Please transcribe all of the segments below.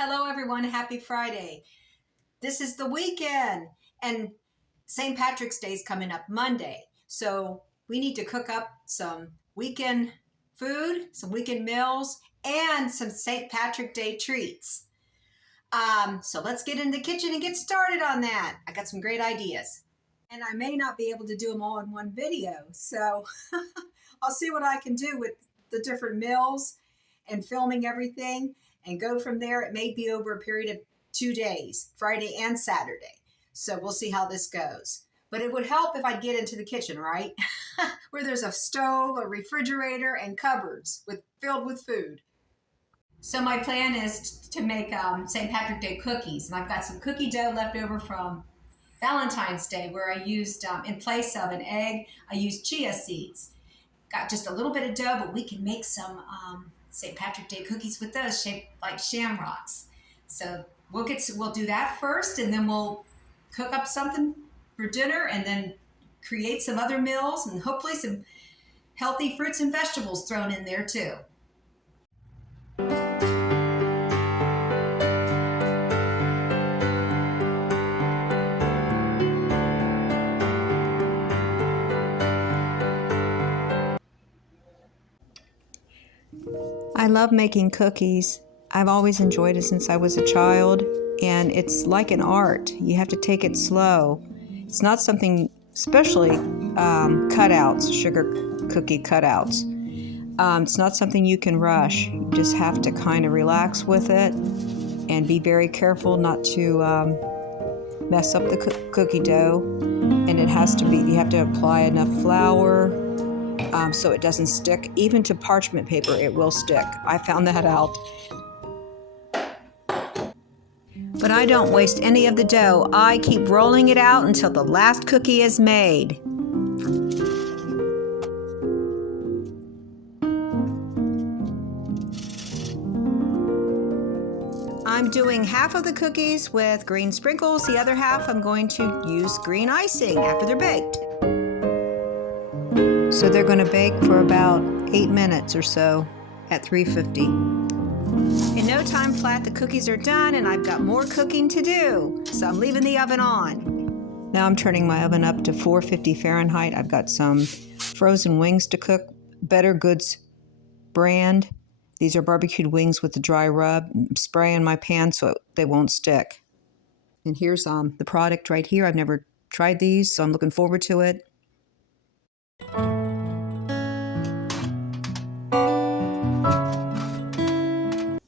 Hello everyone, happy Friday. This is the weekend and St. Patrick's Day is coming up Monday. So we need to cook up some weekend food, some weekend meals, and some St. Patrick Day treats. So let's get in the kitchen and get started on that. I got some great ideas. And I may not be able to do them all in one video. So I'll see what I can do with the different meals and filming everything and go from there. It may be over a period of 2 days, Friday and Saturday. So we'll see how this goes. But it would help if I'd get into the kitchen, right? Where there's a stove, a refrigerator, and cupboards filled with food. So my plan is to make St. Patrick Day cookies. And I've got some cookie dough left over from Valentine's Day where I used, in place of an egg, I used chia seeds. Got just a little bit of dough, but we can make some St. Patrick Day cookies with those shaped like shamrocks. So we'll do that first, and then we'll cook up something for dinner, and then create some other meals, and hopefully some healthy fruits and vegetables thrown in there too. I love making cookies. I've always enjoyed it since I was a child, and it's like an art. You have to take it slow. It's not something, especially cutouts, sugar cookie cutouts. It's not something you can rush. You just have to kind of relax with it and be very careful not to mess up the cookie dough. And it has to be, you have to apply enough flour so it doesn't stick. Even to parchment paper, it will stick. I found that out. But I don't waste any of the dough. I keep rolling it out until the last cookie is made. I'm doing half of the cookies with green sprinkles. The other half I'm going to use green icing after they're baked. So they're going to bake for about 8 minutes or so at 350. In no time flat, the cookies are done, and I've got more cooking to do. So I'm leaving the oven on. Now I'm turning my oven up to 450 Fahrenheit. I've got some frozen wings to cook, Better Goods brand. These are barbecued wings with the dry rub. Spray in my pan so they won't stick. And here's the product right here. I've never tried these, so I'm looking forward to it.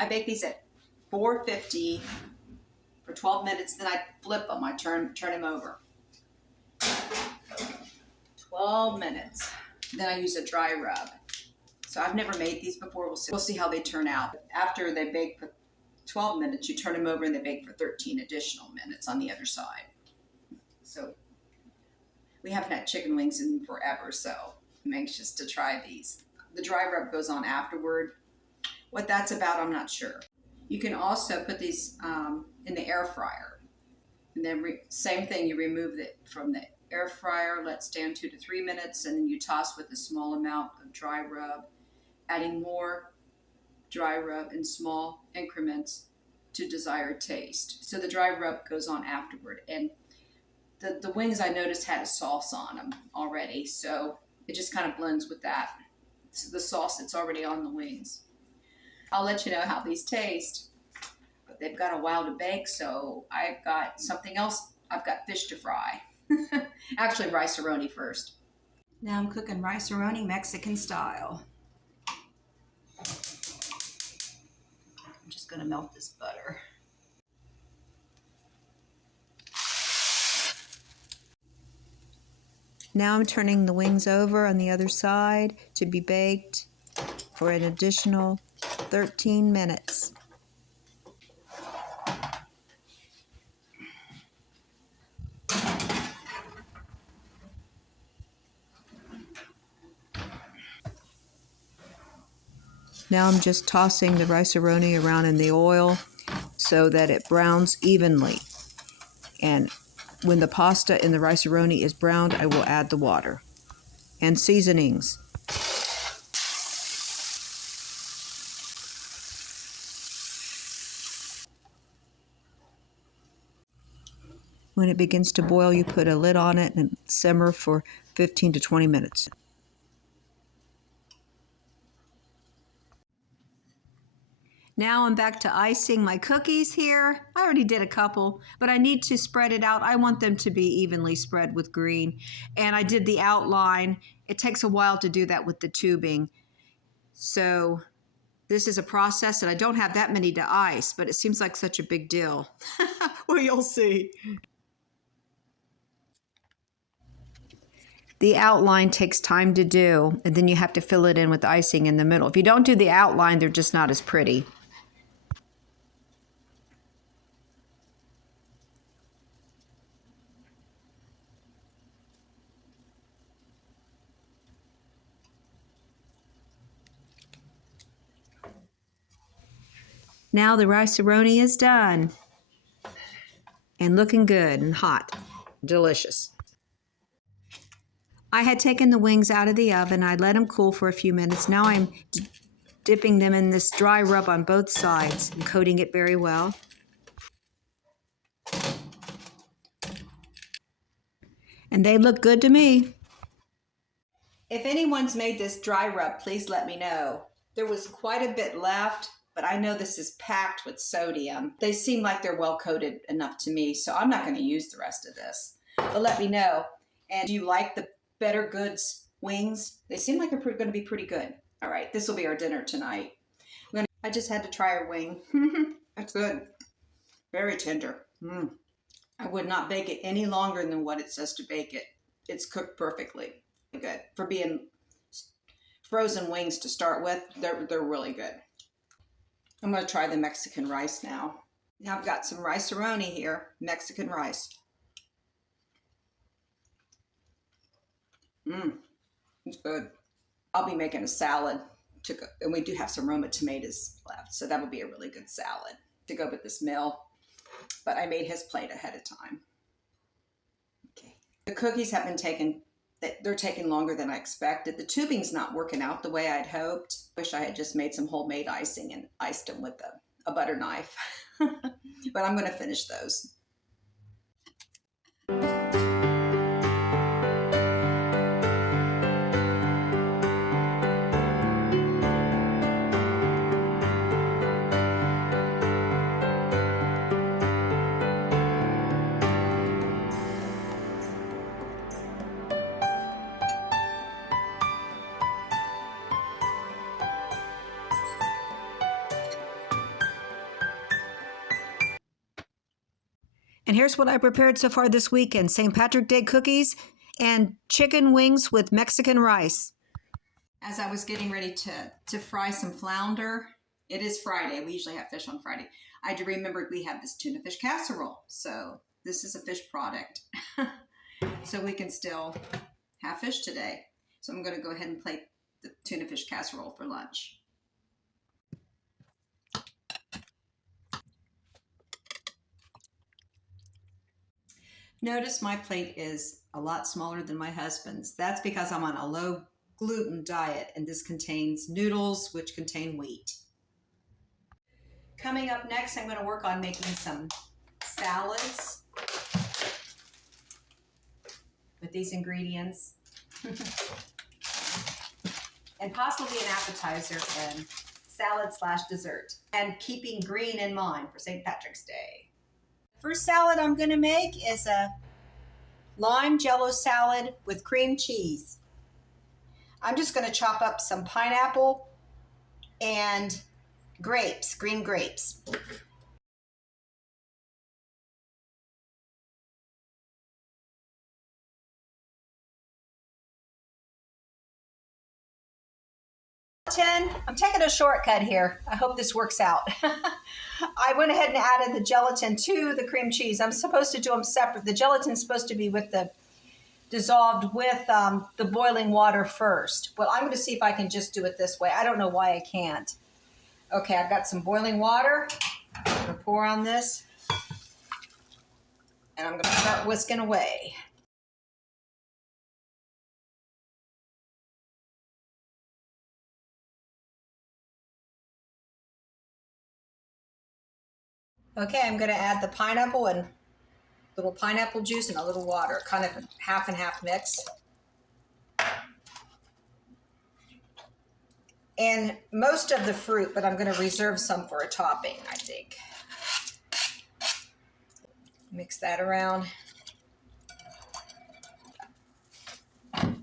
I bake these at 450 for 12 minutes, then I flip them. I turn them over. 12 minutes. Then I use a dry rub. So I've never made these before. We'll see how they turn out. After they bake for 12 minutes, you turn them over and they bake for 13 additional minutes on the other side. So we haven't had chicken wings in forever, so I'm anxious to try these. The dry rub goes on afterward. What that's about, I'm not sure. You can also put these in the air fryer. And then same thing, you remove it from the air fryer, let stand 2 to 3 minutes, and then you toss with a small amount of dry rub, adding more dry rub in small increments to desired taste. So the dry rub goes on afterward. And the wings I noticed had a sauce on them already, so it just kind of blends with that. It's the sauce that's already on the wings. I'll let you know how these taste, but they've got a while to bake, so I've got something else. I've got fish to fry. Actually, rice-a-roni first. Now I'm cooking rice-a-roni Mexican style. I'm just going to melt this butter. Now I'm turning the wings over on the other side to be baked for an additional 13 minutes. Now I'm just tossing the rice-a-roni around in the oil so that it browns evenly. And when the pasta in the rice-a-roni is browned, I will add the water and seasonings. When it begins to boil, you put a lid on it and simmer for 15 to 20 minutes. Now I'm back to icing my cookies here. I already did a couple, but I need to spread it out. I want them to be evenly spread with green. And I did the outline. It takes a while to do that with the tubing. So this is a process, and I don't have that many to ice, but it seems like such a big deal. Well, you'll see. The outline takes time to do, and then you have to fill it in with icing in the middle. If you don't do the outline, they're just not as pretty. Now the rice-a-roni is done and looking good and hot. Delicious. I had taken the wings out of the oven. I let them cool for a few minutes. Now I'm dipping them in this dry rub on both sides and coating it very well. And they look good to me. If anyone's made this dry rub, please let me know. There was quite a bit left, but I know this is packed with sodium. They seem like they're well coated enough to me, so I'm not going to use the rest of this. But let me know. And do you like the Better Goods wings? They seem like they're going to be pretty good. All right, this will be our dinner tonight. I just had to try a wing. That's good. Very tender. I would not bake it any longer than what it says to bake it. It's cooked perfectly. Good. For being frozen wings to start with, they're really good. I'm going to try the Mexican rice now. Now I've got some rice-a-roni here, Mexican rice. It's good. I'll be making a salad to go, and we do have some Roma tomatoes left, so that would be a really good salad to go with this meal. But I made his plate ahead of time. Okay. The cookies have been taken. They're taking longer than I expected. The tubing's not working out the way I'd hoped. Wish I had just made some homemade icing and iced them with a butter knife. But I'm going to finish those. And here's what I prepared so far this weekend. St. Patrick's Day cookies and chicken wings with Mexican rice. As I was getting ready to fry some flounder, it is Friday. We usually have fish on Friday. I remembered we have this tuna fish casserole. So this is a fish product. So we can still have fish today. So I'm going to go ahead and plate the tuna fish casserole for lunch. Notice my plate is a lot smaller than my husband's. That's because I'm on a low gluten diet, and this contains noodles, which contain wheat. Coming up next, I'm going to work on making some salads with these ingredients. And possibly an appetizer and salad/dessert. And keeping green in mind for St. Patrick's Day. First salad I'm going to make is a lime Jello salad with cream cheese. I'm just going to chop up some pineapple and grapes, green grapes. I'm taking a shortcut here. I hope this works out. I went ahead and added the gelatin to the cream cheese. I'm supposed to do them separate. The gelatin's supposed to be dissolved with the boiling water first. Well, I'm going to see if I can just do it this way. I don't know why I can't. Okay, I've got some boiling water. I'm going to pour on this. And I'm going to start whisking away. Okay, I'm going to add the pineapple and little pineapple juice and a little water, kind of a half and half mix. And most of the fruit, but I'm going to reserve some for a topping, I think. Mix that around. Another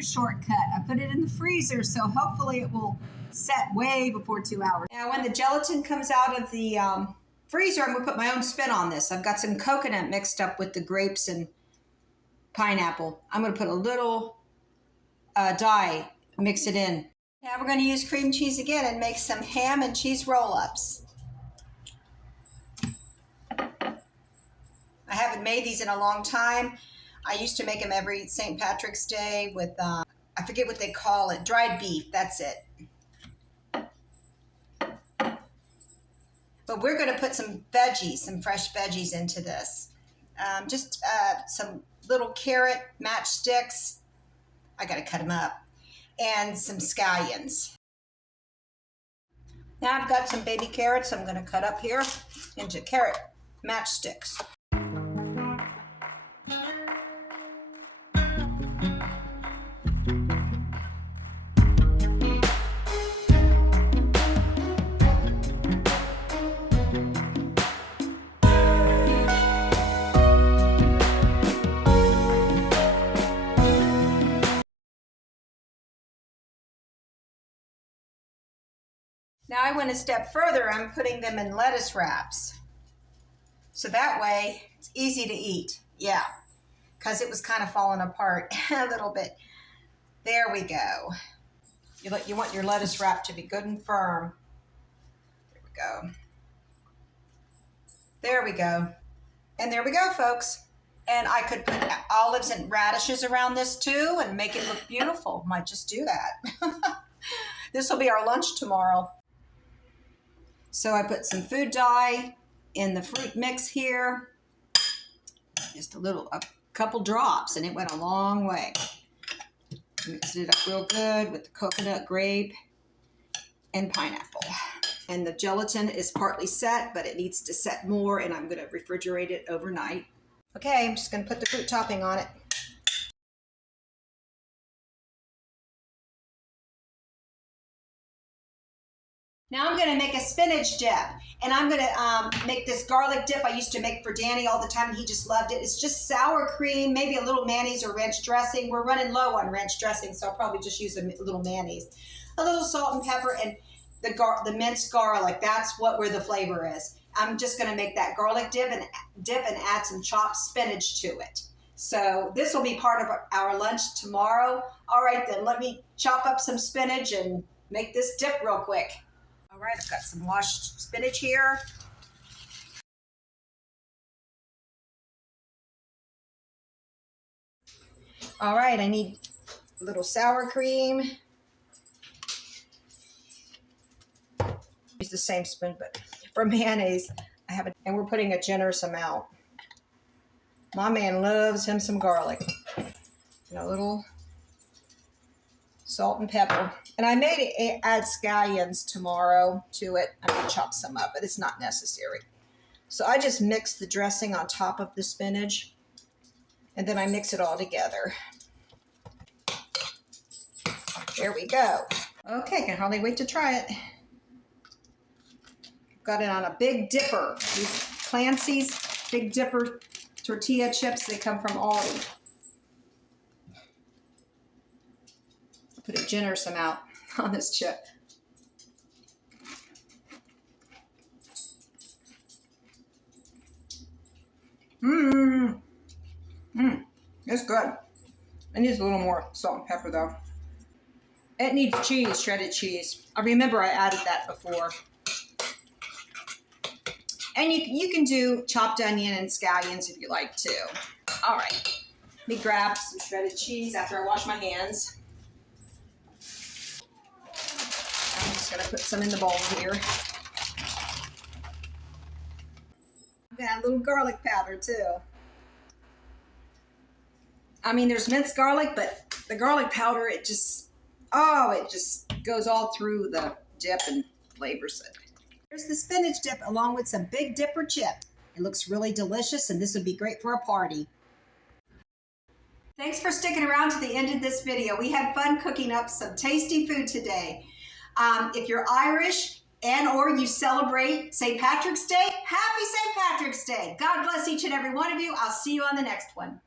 shortcut. I put it in the freezer, so hopefully it will set way before 2 hours. Now, when the gelatin comes out of the freezer, I'm going to put my own spin on this. I've got some coconut mixed up with the grapes and pineapple. I'm going to put a little dye, mix it in. Now we're going to use cream cheese again and make some ham and cheese roll-ups. I haven't made these in a long time. I used to make them every St. Patrick's Day with, I forget what they call it, dried beef, that's it. But we're going to put some veggies, some fresh veggies into this. Just some little carrot matchsticks. I got to cut them up. And some scallions. Now I've got some baby carrots I'm going to cut up here into carrot matchsticks. Now I went a step further. I'm putting them in lettuce wraps. So that way it's easy to eat. Yeah, because it was kind of falling apart a little bit. There we go. You want your lettuce wrap to be good and firm. There we go. There we go. And there we go, folks. And I could put olives and radishes around this too and make it look beautiful. Might just do that. This will be our lunch tomorrow. So I put some food dye in the fruit mix here. Just a couple drops, and it went a long way. Mixed it up real good with the coconut, grape, and pineapple. And the gelatin is partly set, but it needs to set more, and I'm going to refrigerate it overnight. Okay, I'm just going to put the fruit topping on it. Now I'm going to make a spinach dip, and I'm going to make this garlic dip I used to make for Danny all the time, and he just loved it. It's just sour cream, maybe a little mayonnaise or ranch dressing. We're running low on ranch dressing, so I'll probably just use a little mayonnaise. A little salt and pepper, and the minced garlic. That's where the flavor is. I'm just going to make that garlic dip and add some chopped spinach to it. So this will be part of our lunch tomorrow. All right, then let me chop up some spinach and make this dip real quick. All right, I've got some washed spinach here. All right, I need a little sour cream. Use the same spoon, but for mayonnaise, I have it, and we're putting a generous amount. My man loves him some garlic. And a little salt and pepper. And I may add scallions tomorrow to it. I'm going to chop some up, but it's not necessary. So I just mix the dressing on top of the spinach, and then I mix it all together. There we go. Okay, can hardly wait to try it. Got it on a big dipper. These Clancy's Big Dipper tortilla chips, they come from Aldi. Put a generous amount on this chip. It's good. It needs a little more salt and pepper though. It needs cheese, shredded cheese. I remember I added that before. And you can do chopped onion and scallions if you like too. All right, let me grab some shredded cheese after I wash my hands. I'm just gonna put some in the bowl here. I'm gonna add a little garlic powder too. I mean, there's minced garlic, but the garlic powder, it just goes all through the dip and flavors it. Here's the spinach dip along with some Big Dipper chips. It looks really delicious, and this would be great for a party. Thanks for sticking around to the end of this video. We had fun cooking up some tasty food today. If you're Irish and or you celebrate St. Patrick's Day, happy St. Patrick's Day. God bless each and every one of you. I'll see you on the next one.